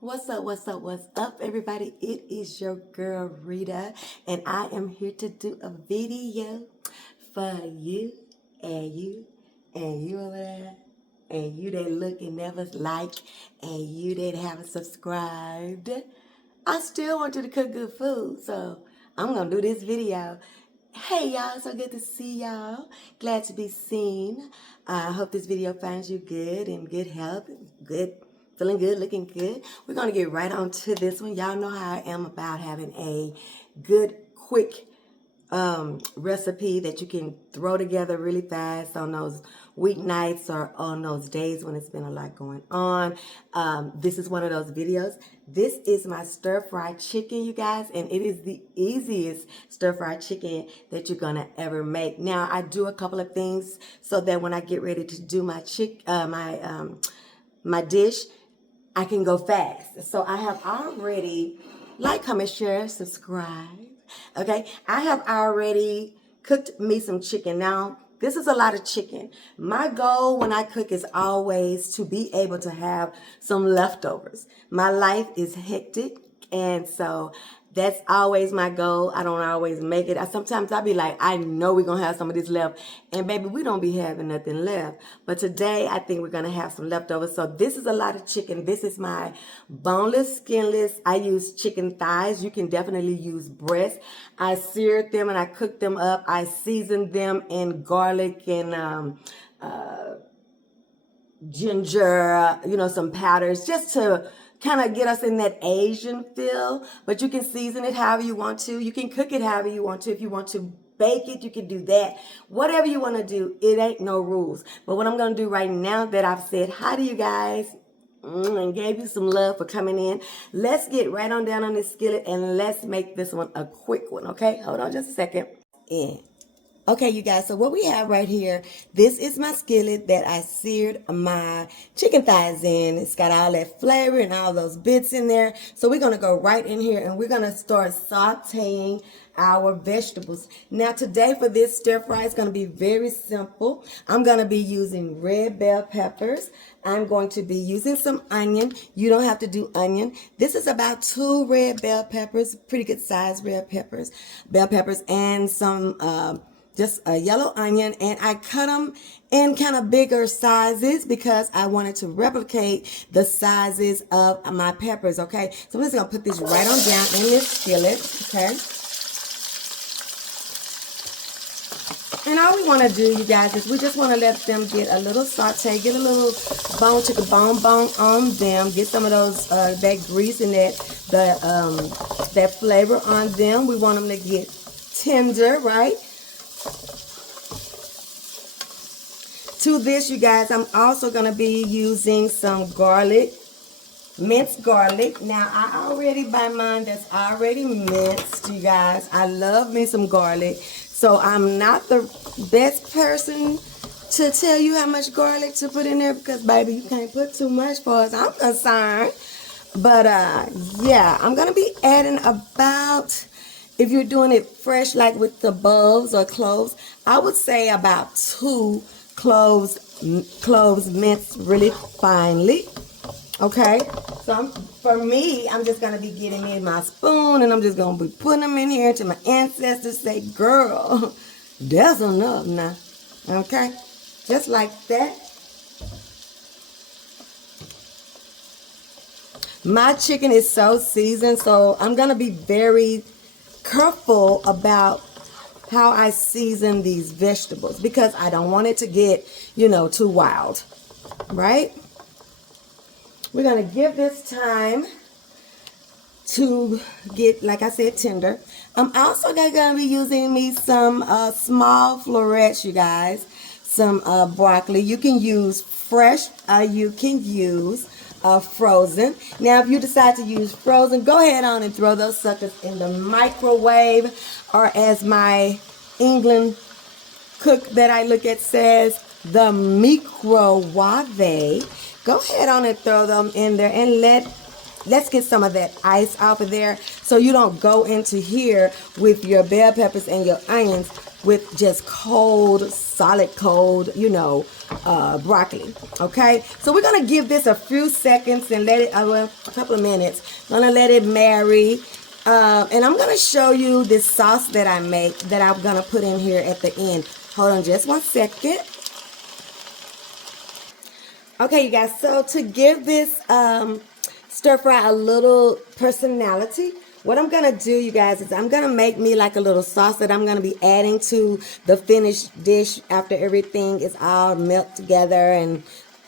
What's up, everybody? It is your girl, Rita, and I am here to do a video for you, and you, and you over there, and you that look and never like, and you that haven't subscribed. I still want you to cook good food, so I'm going to do this video. Hey, y'all, so good to see y'all. Glad to be seen. I hope this video finds you good, in good health, feeling good, looking good. We're going to get right on to this one. Y'all know how I am about having a good, quick recipe that you can throw together really fast on those weeknights or on those days when it's been a lot going on. This is one of those videos. This is my stir-fried chicken, you guys, and it is the easiest stir-fried chicken that you're gonna ever make. Now, I do a couple of things so that when I get ready to do my my dish, I can go fast. So I have already, like, comment, share, subscribe. Okay, I have already cooked me some chicken. Now, this is a lot of chicken. My goal when I cook is always to be able to have some leftovers. My life is hectic, and so that's always my goal. I don't always make it. Sometimes I'll be like, I know we're going to have some of this left. And baby, we don't be having nothing left. But today, I think we're going to have some leftovers. So this is a lot of chicken. This is my boneless, skinless. I use chicken thighs. You can definitely use breast. I seared them and I cooked them up. I seasoned them in garlic and ginger, some powders, just to kind of get us in that Asian feel. But you can season it however you want to. You can cook it however you want to. If you want to bake it, you can do that. Whatever you want to do, it ain't no rules. But what I'm going to do right now that I've said hi to you guys and gave you some love for coming in, let's get right on down on this skillet and let's make this one a quick one, okay? Hold on just a second. Okay, you guys, so what we have right here, this is my skillet that I seared my chicken thighs in. It's got all that flavor and all those bits in there. So we're going to go right in here and we're going to start sauteing our vegetables. Now, today for this stir fry, it's going to be very simple. I'm going to be using red bell peppers. I'm going to be using some onion. You don't have to do onion. This is about 2 red bell peppers, pretty good size red bell peppers, and some just a yellow onion, and I cut them in kind of bigger sizes because I wanted to replicate the sizes of my peppers, okay? So I'm just gonna put this right on down in this skillet, okay? And all we wanna do, you guys, is we just wanna let them get a little saute, get a little chicken bone on them, get some of those, that grease and that flavor on them. We want them to get tender, right? To this, you guys, I'm also going to be using some garlic, minced garlic. Now, I already buy mine that's already minced, you guys. I love me some garlic. So, I'm not the best person to tell you how much garlic to put in there because, baby, you can't put too much for as I'm concerned. But, yeah, I'm going to be adding about, if you're doing it fresh, like with the bulbs or cloves, I would say about 2 cloves minced really finely. Okay, so for me, I'm just gonna be getting me my spoon and I'm just gonna be putting them in here until my ancestors say, girl, that's enough now. Okay, just like that. My chicken is so seasoned, so I'm gonna be very careful about how I season these vegetables because I don't want it to get, too wild, right? We're going to give this time to get, like I said, tender. I'm also going to be using me some small florets, you guys, some broccoli. You can use fresh, you can use frozen. Now, if you decide to use frozen, go ahead on and throw those suckers in the microwave, or as my England cook that I look at says, the microwave. Go ahead on and throw them in there and let's get some of that ice off of there so you don't go into here with your bell peppers and your onions with just cold, solid cold, broccoli. Okay, so we're gonna give this a few seconds and let it, well, a couple of minutes. Gonna let it marry. And I'm gonna show you this sauce that I make that I'm gonna put in here at the end. Hold on just one second. Okay, you guys, so to give this stir fry a little personality, what I'm gonna do, you guys, is I'm gonna make me like a little sauce that I'm gonna be adding to the finished dish after everything is all melt together and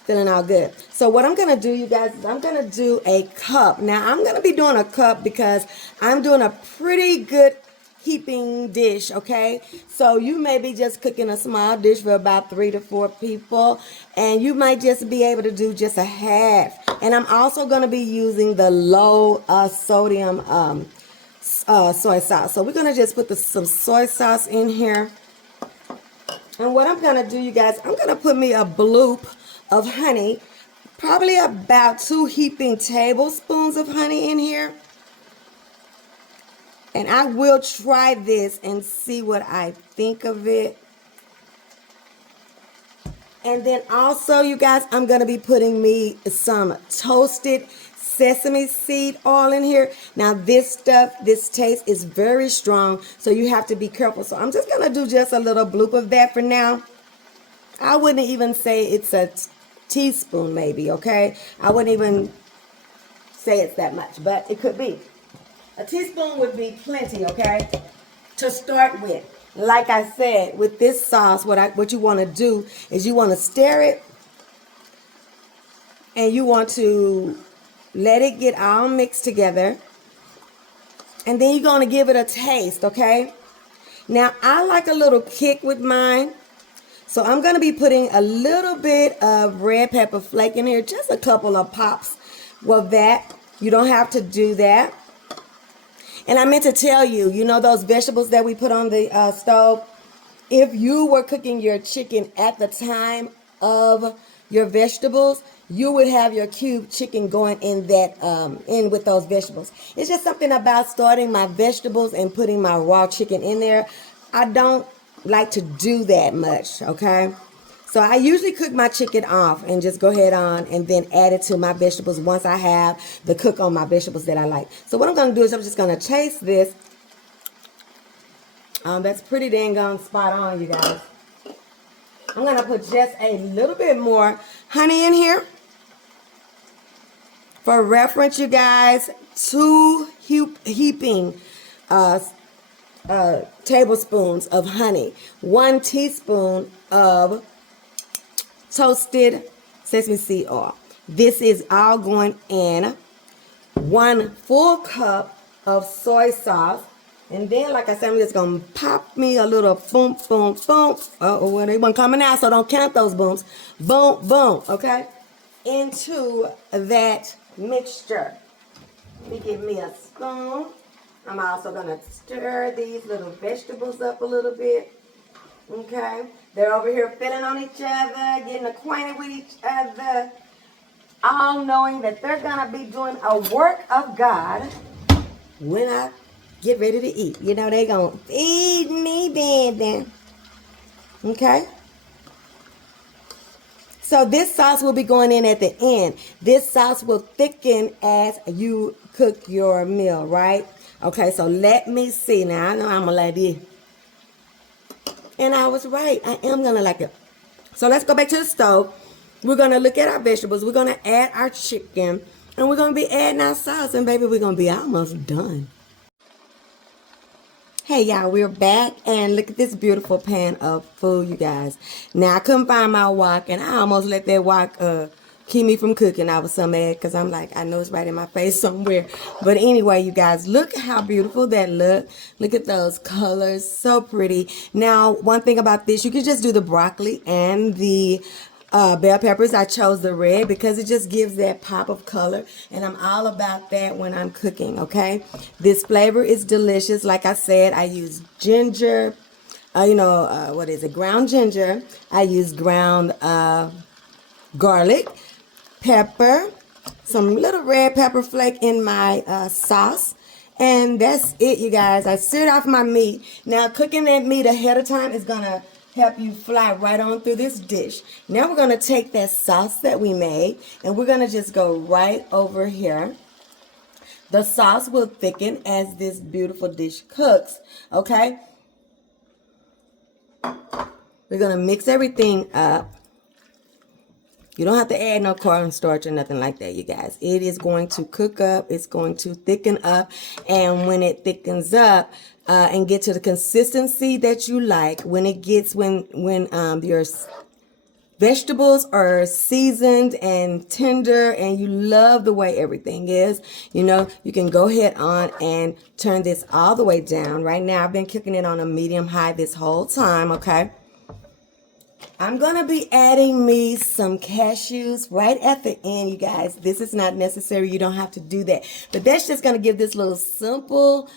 feeling all good. So what I'm gonna do, you guys, is I'm gonna do a cup. Now I'm gonna be doing a cup because I'm doing a pretty good heaping dish, okay? So you may be just cooking a small dish for about 3 to 4 people, and you might just be able to do just a half. And I'm also going to be using the low sodium soy sauce. So we're going to just put some soy sauce in here. And what I'm going to do, you guys, I'm going to put me a bloop of honey, probably about 2 heaping tablespoons of honey in here. And I will try this and see what I think of it. And then also, you guys, I'm going to be putting me some toasted sesame seed oil in here. Now, this taste is very strong, so you have to be careful. So I'm just going to do just a little bloop of that for now. I wouldn't even say it's a teaspoon maybe, okay? I wouldn't even say it's that much, but it could be. A teaspoon would be plenty, okay, to start with. Like I said, with this sauce, what you want to do is you want to stir it, and you want to let it get all mixed together, and then you're going to give it a taste, okay? Now, I like a little kick with mine, so I'm going to be putting a little bit of red pepper flake in here, just a couple of pops. Well, you don't have to do that. And I meant to tell you, those vegetables that we put on the stove, if you were cooking your chicken at the time of your vegetables, you would have your cube chicken going in with those vegetables. It's just something about starting my vegetables and putting my raw chicken in there. I don't like to do that much, okay? So I usually cook my chicken off and just go ahead on and then add it to my vegetables once I have the cook on my vegetables that I like. So what I'm going to do is I'm just going to taste this. That's pretty dang on spot on, you guys. I'm going to put just a little bit more honey in here. For reference, you guys, 2 heaping tablespoons of honey, 1 teaspoon of toasted sesame seed oil. This is all going in 1 full cup of soy sauce. And then, like I said, I'm just going to pop me a little boom, boom, boom. Well, they weren't coming out, so don't count those booms. Boom, boom, okay? Into that mixture. Let me get me a spoon. I'm also going to stir these little vegetables up a little bit. Okay? They're over here feeling on each other, getting acquainted with each other, all knowing that they're going to be doing a work of God when I get ready to eat. They're going to feed me, baby. Okay? So this sauce will be going in at the end. This sauce will thicken as you cook your meal, right? Okay, so let me see. Now, I know I'm going to like this. And I was right. I am going to like it. So let's go back to the stove. We're going to look at our vegetables. We're going to add our chicken. And we're going to be adding our sauce. And baby, we're going to be almost done. Hey, y'all, we're back. And look at this beautiful pan of food, you guys. Now, I couldn't find my wok. And I almost let that wok keep me from cooking. I was so mad because I'm like, I know it's right in my face somewhere. But anyway, you guys, look how beautiful that look. Look at those colors. So pretty. Now, one thing about this, you can just do the broccoli and the bell peppers. I chose the red because it just gives that pop of color. And I'm all about that when I'm cooking, okay? This flavor is delicious. Like I said, I use ginger. Ground ginger. I use ground garlic. Pepper, some little red pepper flake in my sauce, And that's it, you guys. I seared off my meat. Now, cooking that meat ahead of time is going to help you fly right on through this dish. Now, we're going to take that sauce that we made, and we're going to just go right over here. The sauce will thicken as this beautiful dish cooks, okay? We're going to mix everything up. You don't have to add no cornstarch or nothing like that, you guys. It is going to cook up. It's going to thicken up. And when it thickens up and get to the consistency that you like, when your vegetables are seasoned and tender and you love the way everything is, you can go ahead on and turn this all the way down. Right now, I've been cooking it on a medium high this whole time, okay? I'm going to be adding me some cashews right at the end, you guys. This is not necessary. You don't have to do that. But that's just going to give this little simple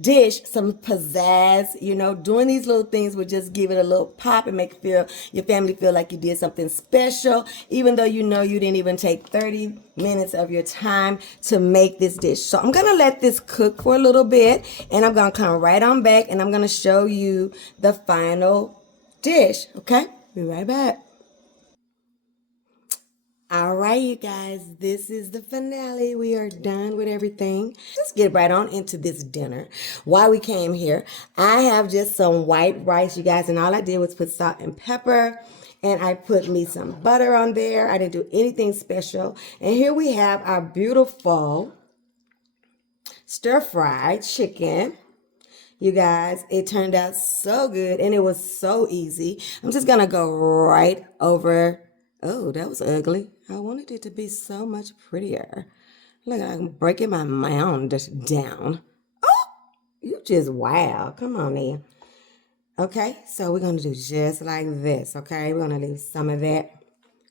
dish some pizzazz. Doing these little things will just give it a little pop and make your family feel like you did something special, even though you didn't even take 30 minutes of your time to make this dish. So I'm going to let this cook for a little bit, and I'm going to come right on back, and I'm going to show you the final dish, okay? Be right back. All right, you guys, this is the finale. We are done with everything. Let's get right on into this dinner. While we came here, I have just some white rice, you guys, and all I did was put salt and pepper, and I put me some butter on there. I didn't do anything special. And here we have our beautiful stir-fried chicken. You guys, it turned out so good, and it was so easy. I'm just going to go right over. Oh, that was ugly. I wanted it to be so much prettier. Look, I'm breaking my mound down. Oh, you just, wow. Come on in. Okay, so we're going to do just like this, okay? We're going to leave some of that.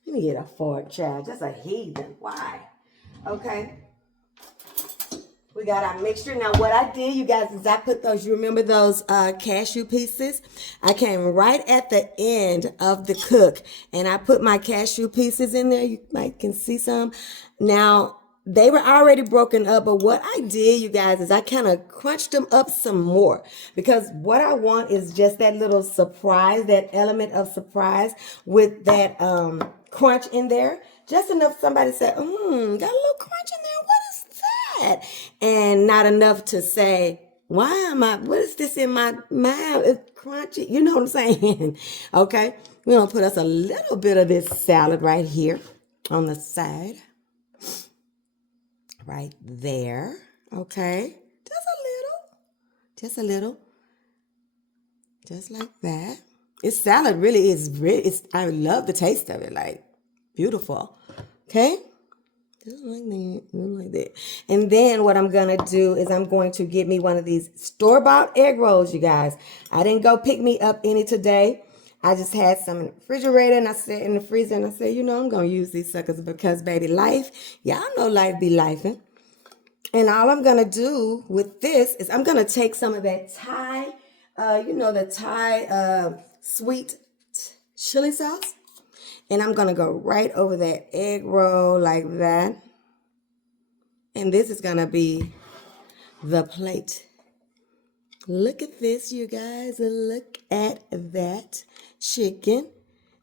Let me get a fork, child. Just a heathen. Why? Okay. We got our mixture. Now, what I did, you guys, is I put those, you remember those cashew pieces? I came right at the end of the cook, and I put my cashew pieces in there. You might can see some. Now, they were already broken up, but what I did, you guys, is I kind of crunched them up some more, because what I want is just that little surprise, that element of surprise with that crunch in there. Just enough somebody said, got a little crunch in there. What is that? And not enough to say, what is this in my mouth? It's crunchy. You know what I'm saying? Okay. We're going to put us a little bit of this salad right here on the side. Right there. Okay. Just a little. Just like that. This salad really is, I love the taste of it. Like, beautiful. Okay. Just like that. And then what I'm going to do is I'm going to get me one of these store-bought egg rolls, you guys. I didn't go pick me up any today. I just had some in the refrigerator, and I said in the freezer, and I said, I'm going to use these suckers because, baby, life, y'all know life be lifing. And all I'm going to do with this is I'm going to take some of that Thai, the Thai sweet chili sauce. And I'm going to go right over that egg roll like that. And this is going to be the plate. Look at this, you guys. Look at that chicken.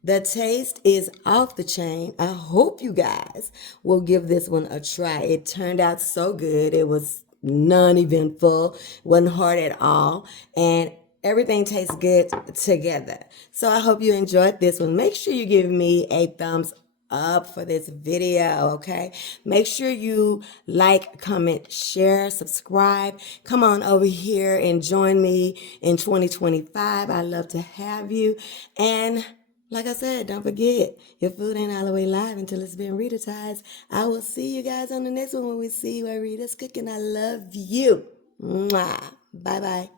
The taste is off the chain. I hope you guys will give this one a try. It turned out so good. It was non-eventful. Wasn't hard at all. And everything tastes good together. So I hope you enjoyed this one. Make sure you give me a thumbs up for this video, okay? Make sure you like, comment, share, subscribe. Come on over here and join me in 2025. I love to have you. And like I said, don't forget, your food ain't all the way live until it's been Ritatized. I will see you guys on the next one when we see where Rita's cooking. I love you. Mwah. Bye-bye.